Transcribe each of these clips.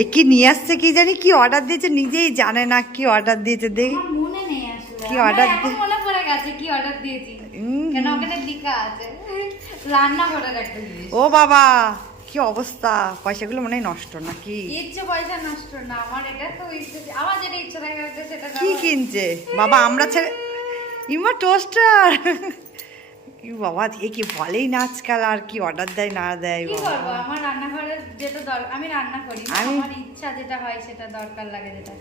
এ কি নিয়ে আসছে কি জানি, কি অর্ডার দিয়েছে নিজেই জানে না কি অর্ডার দিয়েছে। দেখি কি অর্ডার মনে পড়ে গেছে কি অর্ডার দিয়েছি, কেন ওখানে লেখা আছে রান্না করার একটা জিনিস। ও বাবা কি অবস্থা, পয়সাগুলো মনে হয় নষ্ট নাকি? ইচ্ছে পয়সা নষ্ট না, আমার এটা তো ইচ্ছে, আমার যেটা ইচ্ছে থাকে সেটা কি কিনছে বাবা? আমরা ছেড়ে ইমা টোস্টার কি বাবা, এ কি বলেই না আজকাল, আর কি অর্ডার দেয় না দেয় কি বাবা। করবো, আমার রান্নাঘরের যেটা দরকার আমি রান্না করি, আমার ইচ্ছা যেটা হয় সেটা দরকার লাগে যেটা,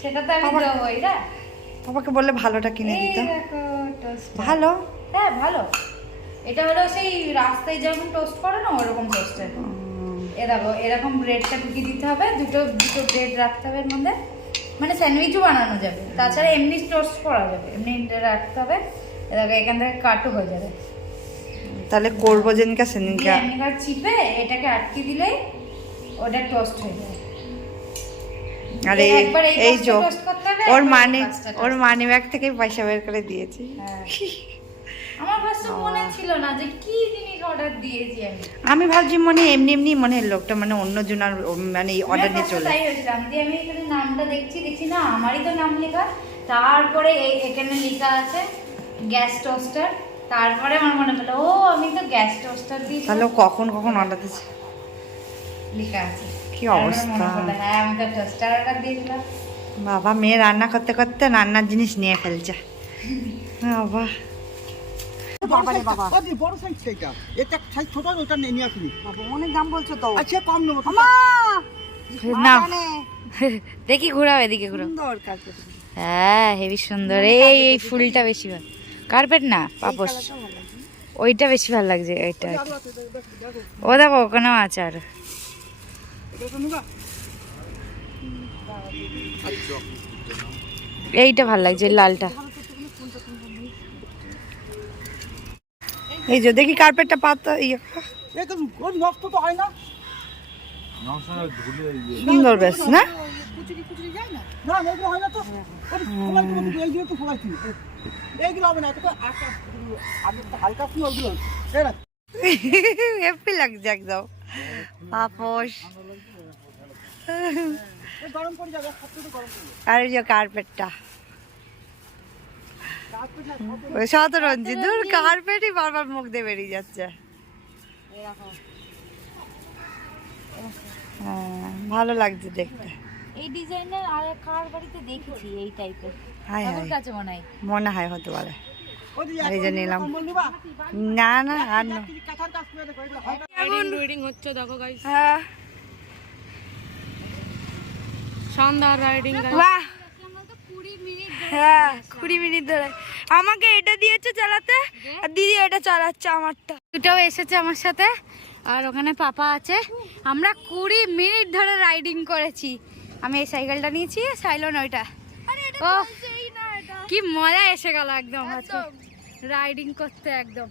সেটা তো আমি দেবই না। বাবাকে বললে ভালোটা কিনে দিত। দেখো টোস্ট ভালো, হ্যাঁ ভালো। এটা হলো সেই রাস্তায় যেমন টোস্ট করে না ওরকম টোস্টার। এ দেখো এরকম ব্রেডটা ঢুকিয়ে দিতে হবে, দুটো ব্রেড রাখতে হবে এর মধ্যে, মানে স্যান্ডউইচও বানানো যাবে, তাছাড়া এমনি টোস্ট করা যাবে, এমনি রাখতে হবে। দেখো এখান থেকে কাটও হয়ে যাবে। তাহলে করবো যেদিনকে সেদিনকে এমনি চিপে এটাকে আটকে দিলেই ওটা টোস্ট হয়ে যাবে। আরে এই যে ওর মানি ব্যাগ থেকে পয়সা বের করে দিয়েছি। আমার ফার্স্টে মনে ছিল না যে কি জিনিস অর্ডার দিয়েছি আমি ভাবছি মনে এমনি এমনি মনে লোকটা মানে অন্য জনের মানে অর্ডার নিয়ে চলে। তাই হয়েছিলাম যে আমি এখানে নামটা দেখছি না আমারই তো নাম লেখা, তারপরে এখানে লেখা আছে গ্যাস টোস্টার, তারপরে আমার মনে পড়লো ও আমি তো গ্যাস টোস্টার দিয়েছি। তাহলে কখন অর্ডার দিয়েছি লেখা আছে। কি অবস্থা, হ্যাঁ আমি তো টোস্টার অর্ডার দিয়েছিলাম। বাবা মেয়ে রান্না করতে করতে রান্নার জিনিস নিয়ে ফেলছে। বাবা বাবারে বাবা বড় সাইজ সেইটা, এটা সাইজ ছোট ওটা নিয়ে আসিনি। বাবা অনেক দাম বলছো তো। আচ্ছা কম নেবো না দেখি ঘোরাও, এদিকে ঘোরাও। সুন্দর কার্পেট, হ্যাঁ হেভি সুন্দর। এই ফুলটা বেশি ভালো, কার্পেট না পাপোশ, ওইটা বেশি ভালো লাগছে। ওইটা ও দেখো ওখানেও আছে আর এইটা ভালো লাগছে লালটা। এই যে দেখি কার্পেটটা পাতা নষ্ট তো হয় না, সুন্দর বেশ না? না এগুলো হয় না তো, এইগুলো তো সবাই ছিল, এইগুলো হবে না, হালকা ফুল ওগুলো হ্যাপি লাগছে একদম পাপোশ। গরম পড়ে যাবে, সবচেয়ে গরম পড়বে। আর এই যে কার্পেটটা শতরঞ্জি, দূর কার্পেটই বারবার মুখ দিয়ে বেরিয়ে যাচ্ছে। হ্যাঁ ভালো লাগছে দেখতে। এই ডিজাইনের আর কার বাড়িতে দেখেছি এই টাইপের, হাই হাই আমার কাছে মনে হয় হতে পারে। আর এই যে নিলাম না না আর না রাইডিং হচ্ছে দেখো গাইস, হ্যাঁ শানদার রাইডিং। বাহ হ্যাঁ 20 মিনিট ধরে আমাকে এটা দিয়েছে চালাতে, আর দিদি এটা চালাচ্ছে আমারটা। দুটাও এসেছে আমার সাথে, আর ওখানে পাপা আছে। আমরা 20 মিনিট ধরে রাইডিং করেছি। আমি এই সাইকেলটা নিয়েছি, সাইলন ওইটা। ও কি মজা এসে গেল একদম আজকে রাইডিং করতে, একদম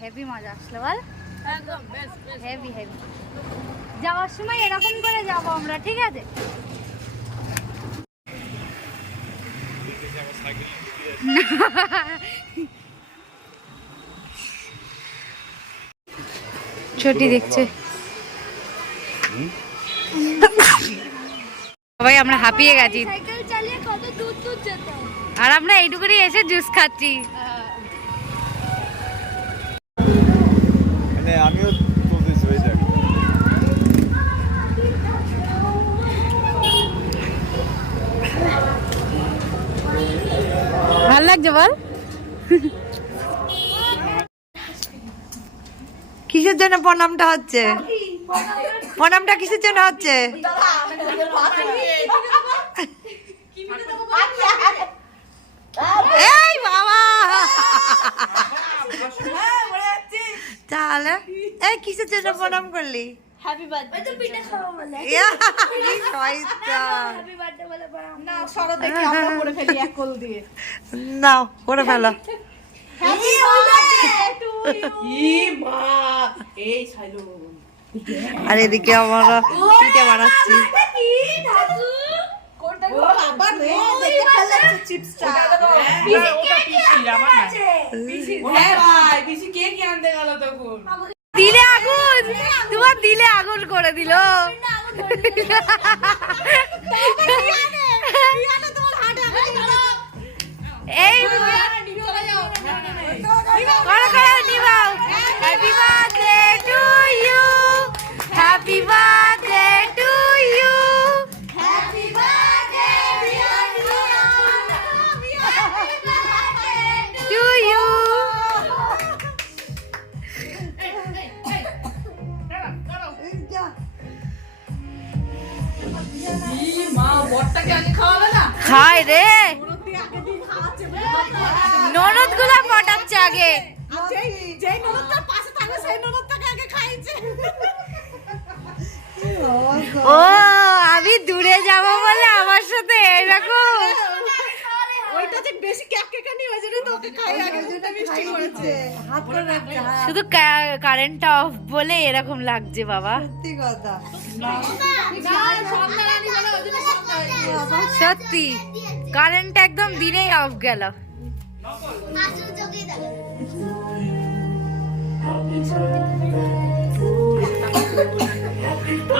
হেভি মজা আসলো বল, হেভি হেভি। যাওয়ার সময় এরকম করে যাবো আমরা, ঠিক আছে? ছোটি দেখছে সবাই, আমরা হাঁপিয়ে গেছি আর আমরা এইটুকুনি এসে জুস খাচ্ছি। আমিও ভাল লাগছে বল? কিসের জন্য প্রণামটা হচ্ছে? প্রণামটা কিসের জন্য হচ্ছে? এই বাবা তাহলে এই কিসের জন্য প্রণাম করলি? হ্যাপি বার্থডে তো পিঠা খাবো বলে না সরো দেখি আমরা করে ফেলি এক কোল দিয়ে নাও করে ফেলো। হ্যাপি বার্থডে টু ইউ মা এই ছাইলো আর এদিকে আমরা পিঠে বানাচ্ছি। কি ঠাকু কোনটা ও বাবা রে দেখে ফেলেছে চিপসটা ওটা পিসি আমার না পিসি হ্যাঁ ভাই পিসি কে কি আনতে গেল তখন দিলে আগুন, তোমার দিলে আগুন করে দিল। এই করো করো নিবাও। Happy birthday to you, happy birthday to you, happy birthday to you. খায় রে, ননদ গুলা পটাচ্ছে আগে। ও আমি দূরে যাব বলে আমার সাথে এরকম। শুধু কারেন্টটা অফ বলে এরকম লাগছে বাবা। সত্যি কারেন্টটা একদম দিনেই অফ গেল।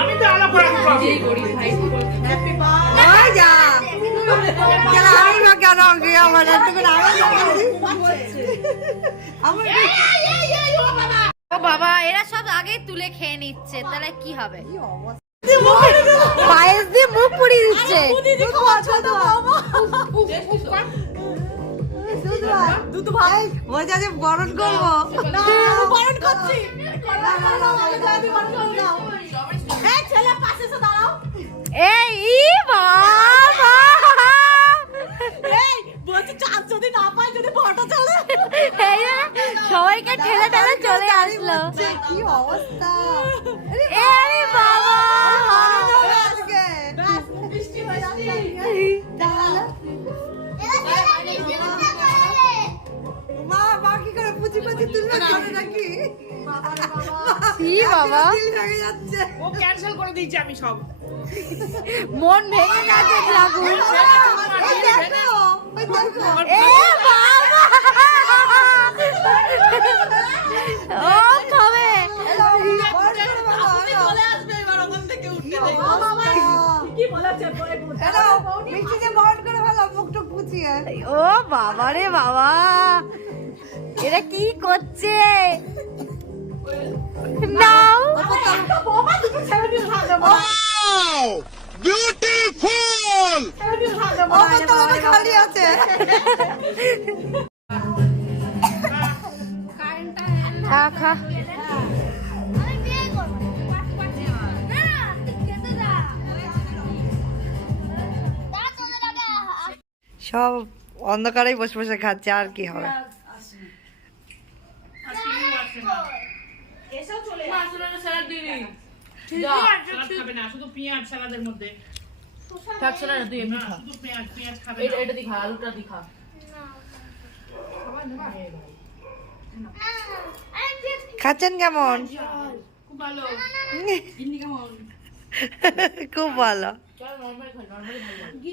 আমি তো আলাপ করি ও বাবা এরা সব আগে তুলে খেয়ে নিচ্ছে, তাহলে কি হবে? পায়েস দিয়ে মুখ পুড়িয়ে দিচ্ছে। বরণ করবো এই বাবা সবাইকে ঠেলে ঠেলে চলে আসলো। কি অবস্থা! এই বাবা মা মা কি করে পুচি পুচি তুলবে নাকি? কি বাবা হয়ে যাচ্ছে। ও ক্যান্সেল করে দিয়েছি আমি সব। মন ভেঙে গেছে লাগু। এই দেখো, ওই দেখো। এ বাবা ও খাবে। ও বাবা রে বাবা এরা কি করছে? নাও খালি আছে। খা খা। সব অন্ধকারেই বসে বসে খাচ্ছে, আর কি হবে? খাবে না, শুধু পেঁয়াজ সালাদের মধ্যে। শুধু পেঁয়াজ খাবে না। এটা দিখা, আলুটা দিখা। খাচ্ছেন কেমন? খুব ভালো। খুব ভালো। চল নরমালি খাই, নরমালি ভালো।